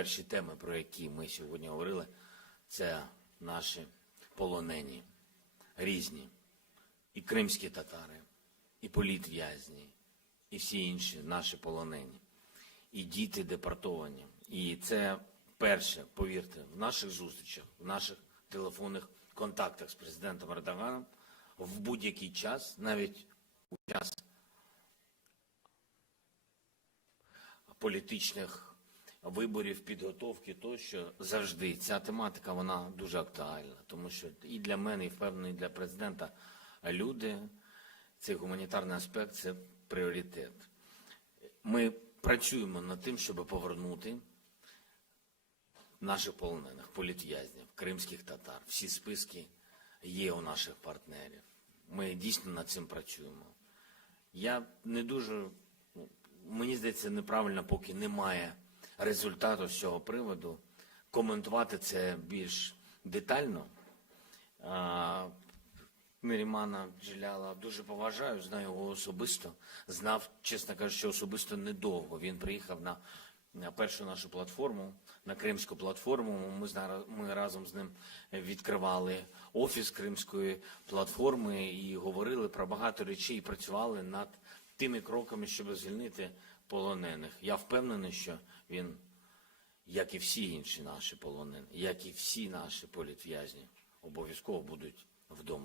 перші теми, про які ми сьогодні говорили, це наші полонені, різні, і кримські татари, і політв'язні, і всі інші наші полонені, і діти депортовані. І це перше, повірте, в наших зустрічах, в наших телефонних контактах з президентом Ердоганом в будь-який час, навіть у час політичних виборів, підготовки тощо завжди ця тематика вона дуже актуальна, тому що і для мене, і впевнений для президента люди, цей гуманітарний аспект це пріоритет. Ми працюємо над тим, щоб повернути наших полонених, політв'язнів, кримських татар. Всі списки є у наших партнерів. Ми дійсно над цим працюємо. Я не дуже, ну, мені здається, неправильно, поки немає результату з цього приводу, коментувати це більш детально. Мірімана Джиляла дуже поважаю, знаю його особисто. Знав, чесно кажучи, особисто недовго. Він приїхав на, першу нашу платформу, на кримську платформу. Ми, ми разом з ним відкривали офіс кримської платформи і говорили про багато речей, і працювали над тими кроками, щоб звільнити полонених. Я впевнений, що він, як і всі інші наші полонені, як і всі наші політв'язні, обов'язково будуть вдома.